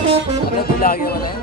दूल्हा आ गया वाला है।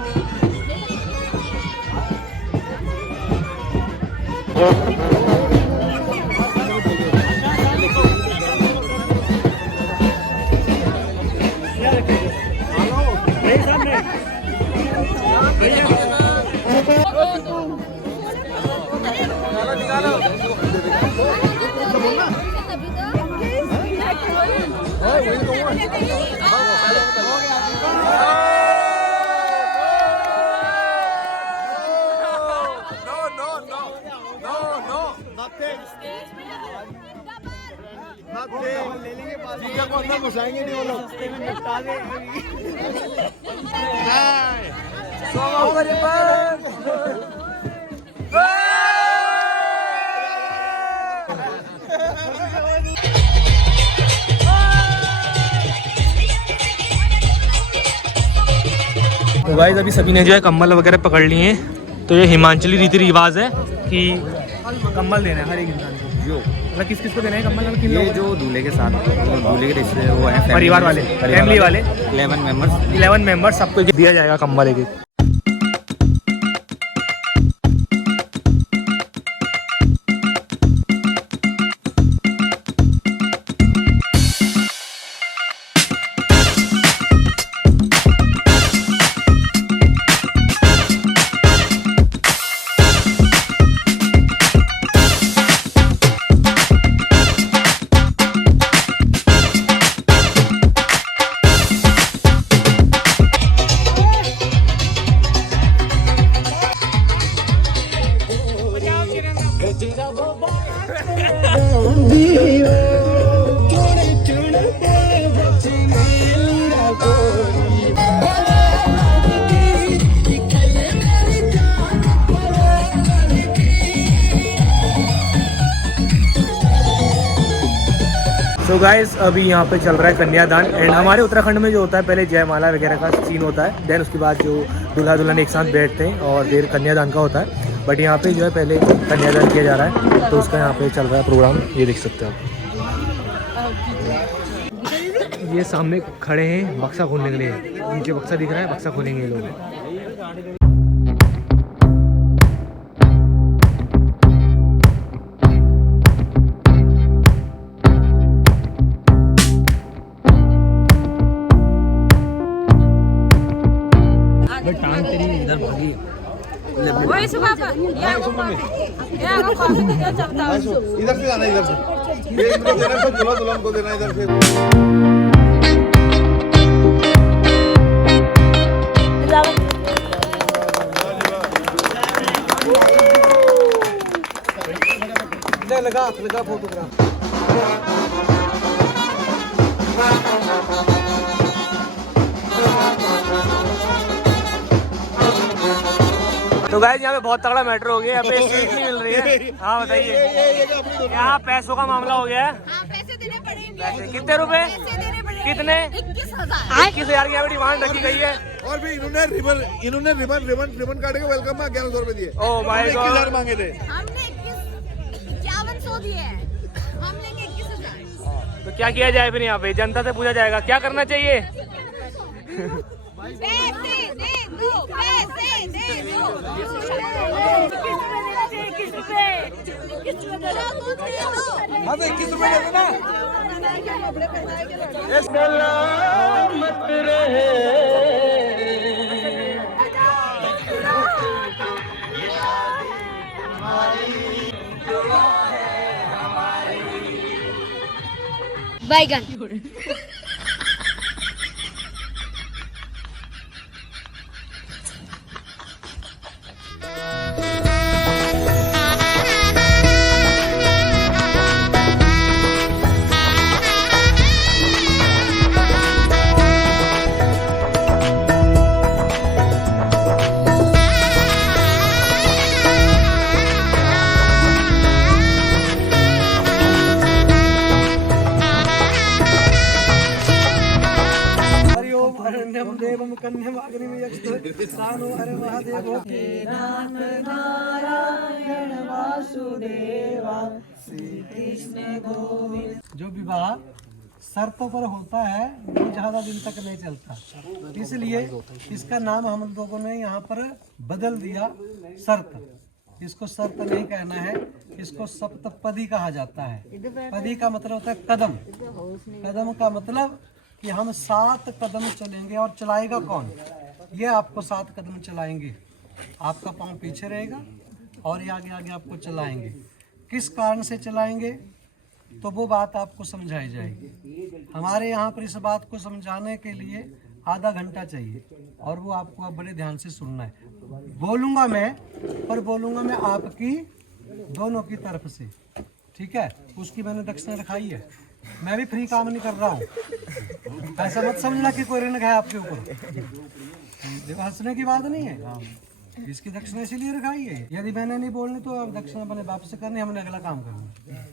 तो गाइस अभी सभी ने जो है कम्बल वगैरह पकड़ लिए हैं। तो ये हिमाचली रीति रिवाज है कि कम्बल देना है हर एक इंसान को। जो मतलब किस किस को देना है कम्बल? मतलब ये जो दूल्हे के साथ दूल्हे के रिश्ते वो है परिवार वाले, फैमिली वाले 11 मेंबर्स सबको दिया जाएगा कम्बल एक एक। तो गाइस अभी यहाँ पे चल रहा है कन्यादान। एंड हमारे उत्तराखंड में जो होता है पहले जयमाला वगैरह का सीन होता है, देन उसके बाद जो दूल्हा दुल्हन एक साथ बैठते हैं और फिर कन्यादान का होता है। बट यहाँ पे जो है पहले कन्यादान किया जा रहा है, तो उसका यहाँ पे चल रहा है प्रोग्राम, ये देख सकते हैं आप। ये सामने खड़े हैं बक्सा खोलने के लिए, उनके बक्सा दिख रहा है, बक्सा खोलेंगे ये लोग। टांग तेरी इधर भागी वही से पापा इधर से जाना, इधर से देना, सब दूल्हा दुल्हन को देना इधर से। लगा फोटोग्राफ। तो गाइस यहाँ पे बहुत तगड़ा मैटर हो गया, यहाँ पे सीट नहीं मिल रही है। हाँ बताइए, यहाँ पैसों का मामला हो गया है। पैसे देने पड़ेंगे। पैसे कितने रुपए? कितने? 21,000 की यहाँ पे डिमांड रखी गई है। और भी इन्होंने रिबन काट के वेलकम में 1100 रुपए दिए। ओह माय गॉड, 21,000 मांगे थे। हमने 5100 दिए हैं, हम लेंगे 21,000। तो क्या किया जाए फिर? यहाँ पे जनता से पूछा जाएगा क्या करना चाहिए। पैसे दे दो, पैसे दे दो। हाँ तो 21 रुपए दे देना। सलामत रहे बैगन। जो विवाह शर्तों पर होता है, वो ज़्यादा दिन तक नहीं चलता। इसलिए इसका नाम हम लोगों ने यहाँ पर बदल दिया शर्त। इसको शर्त नहीं कहना है, इसको सप्तपदी कहा जाता है। पदी का मतलब होता है कदम। कदम का मतलब कि हम 7 कदम चलेंगे। और चलाएगा कौन? ये आपको 7 कदम चलाएंगे। आपका पाँव पीछे रहेगा और ये आगे आगे आपको चलाएंगे। किस कारण से चलाएंगे तो वो बात आपको समझाई जाएगी। हमारे यहाँ पर इस बात को समझाने के लिए आधा घंटा चाहिए, और वो आपको अब बड़े ध्यान से सुनना है। बोलूँगा मैं, पर बोलूँगा मैं आपकी दोनों की तरफ से, ठीक है? उसकी मैंने दक्षिणा रखाई है। मैं भी फ्री काम नहीं कर रहा हूँ, ऐसा मत समझना कि कोई ऋण है आपके ऊपर। हंसने की बात नहीं है। इसकी दक्षिणा इसीलिए रखाई है, यदि मैंने नहीं बोलनी तो अब दक्षिणा मैंने वापस करनी, हमने अगला काम करना,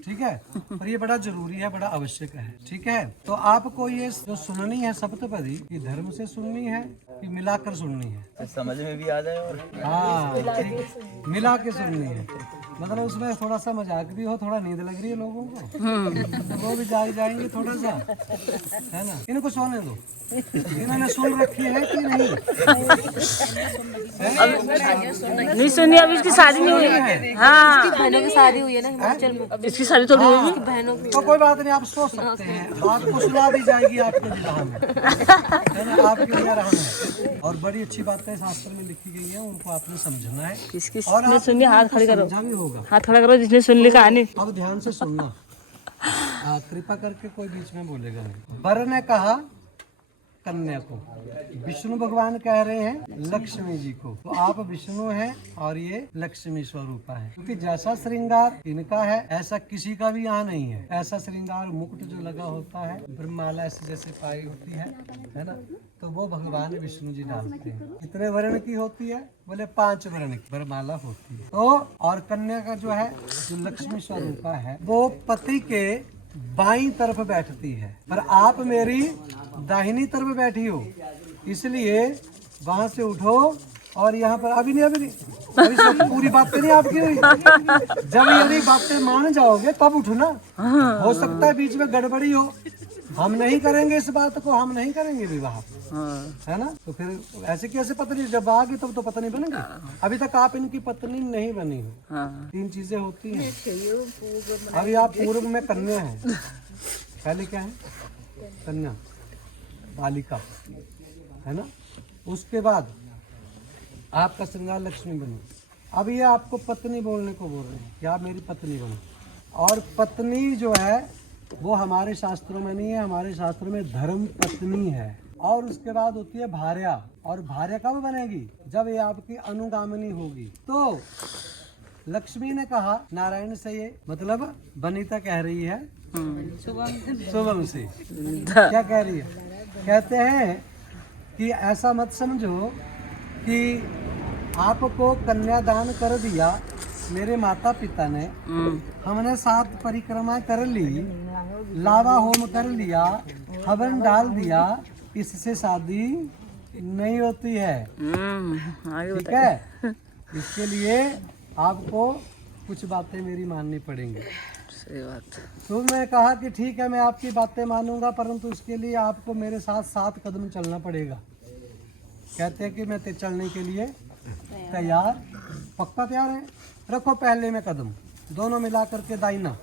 ठीक है? पर ये बड़ा जरूरी है, बड़ा आवश्यक है, ठीक है? तो आपको ये जो सुननी है सप्तपदी, ये धर्म से सुननी है कि मिलाकर सुननी है? समझ में भी आ जाए और हाँ, ठीक, मिला के सुननी है। मतलब उसमें थोड़ा सा मजाक भी हो, थोड़ा नींद लग रही है लोगों को, तो वो भी जाएंगे थोड़ा सा, है ना? इनको सोने दो। इन्होंने सुन रखी है कि नहीं? नहीं सुनी, अब इसकी शादी नहीं हुई है। हाँ, बहनों की शादी हुई है ना हिमाचल में। अब इसकी शादी तो नहीं हुई। बहनों की तो कोई बात नहीं, आप सो सकते हैं। आपको सुला दी जाएगी आपके विवाह में, है ना? आपके विवाह में। और बड़ी अच्छी बातें शास्त्र में लिखी गई है, उनको आपने समझना है। किसकी और ने सुनी? हाथ खड़े करो, समझा भी होगा। हाथ खड़ा करो जिसने सुन ली कहानी। अब ध्यान से सुनना, कृपा करके कोई बीच में बोलेगा नहीं। वर ने कहा कन्या को, विष्णु भगवान कह रहे हैं लक्ष्मी जी को। तो आप विष्णु हैं और ये लक्ष्मी स्वरूपा है, क्योंकि जैसा श्रृंगार इनका है ऐसा किसी का भी यहाँ नहीं है। ऐसा श्रृंगार मुकुट जो लगा होता है, ब्रह्माला ऐसे जैसे पाई होती है ना? तो वो भगवान विष्णु जी डालते हैं। कितने वर्ण की होती है? बोले 5 वर्ण की वरमाला होती है। तो और कन्या का जो है, जो लक्ष्मी स्वरूपा है, वो पति के बाईं तरफ बैठती है, पर आप मेरी दाहिनी तरफ बैठी हो, इसलिए वहां से उठो और यहाँ पर अभी नहीं सब पूरी बातें नहीं आपकी हुई। जब यदि बातें मान जाओगे तब उठना। हो सकता है बीच में गड़बड़ी हो, हम नहीं करेंगे इस बात को, हम नहीं करेंगे विवाह, है ना? तो फिर ऐसे कैसे पत्नी जब आ गई तब तो पत्नी बनेंगे। अभी तक आप इनकी पत्नी नहीं बनी हो। 3 चीजें होती हैं। अभी आप पूर्व में कन्या हैं, पहले क्या है? कन्या, बालिका, है ना? उसके बाद आपका श्रृंगार लक्ष्मी बनी। अब ये आपको पत्नी बोलने को बोल रहे हैं कि आप मेरी पत्नी बनो। और पत्नी जो है वो हमारे शास्त्रों में नहीं है, हमारे शास्त्रों में धर्म पत्नी है। और उसके बाद होती है भार्या। और भार्या कब बनेगी? जब ये आपकी अनुगामिनी होगी। तो लक्ष्मी ने कहा नारायण से, ये मतलब बनीता कह रही है शुभम से। क्या कह रही है? कहते हैं कि ऐसा मत समझो कि आपको कन्यादान कर दिया मेरे माता पिता ने, हमने 7 परिक्रमा कर ली, लावा होम कर लिया, हवन डाल दिया, इससे शादी नहीं होती है, ठीक है? इसके लिए आपको कुछ बातें मेरी माननी पड़ेंगी। सही बात। तो मैं कहा कि ठीक है, मैं आपकी बातें मानूंगा, परंतु उसके लिए आपको मेरे साथ 7 कदम चलना पड़ेगा। कहते हैं कि मैं चलने के लिए तैयार, पक्का तैयार है? रखो पहले में कदम, दोनों मिला करके दाहिना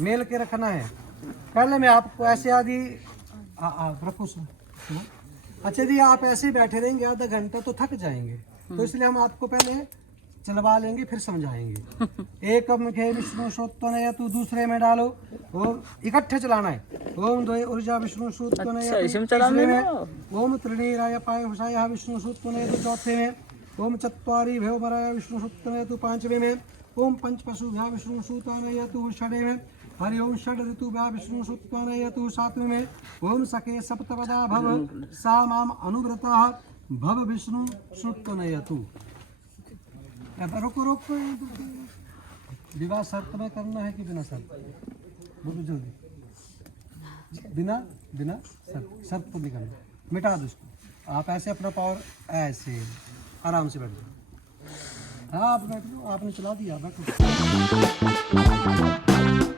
मेल के रखना है। पहले मैं आपको ऐसे आदि रखो, सुनो। अच्छा जी, आप ऐसे ही बैठे रहेंगे आधा घंटा तो थक जाएंगे, तो इसलिए हम आपको पहले चलवा लेंगे, फिर समझाएंगे। एक मुखे विष्णु सूत्तनय तू दूसरे में डालो, वो इकट्ठे चलाना है। ओम द्वय ऊर्जा विष्णु सूत्तनय तीसरे में, ओम त्रिणीराय पाय हुषाय विष्णु सूत्तनय तू चौथे में, ओम चत्वारी भैव बराय विष्णु सूत्तनय तू 5वें में, ओम पंच पशुभ्या विष्णु सूत्तनय तू 6वें में, हरि ओम षड ऋतुभ्या विष्णु सूत्तनय तू 7वें में, ओम सखे सप्तपदा भव सा माम अनुव्रतः भव विष्णु सूत्तनय तू। रोको विवाह शर्त में करना है कि बिना शर्त? बोलो जल्दी। बिना शर्त तो नहीं करना, मिटा दो इसको। आप ऐसे अपना पावर ऐसे आराम से बैठ जाओ। हाँ, आप बैठ लो, आपने चला दिया, बैठो।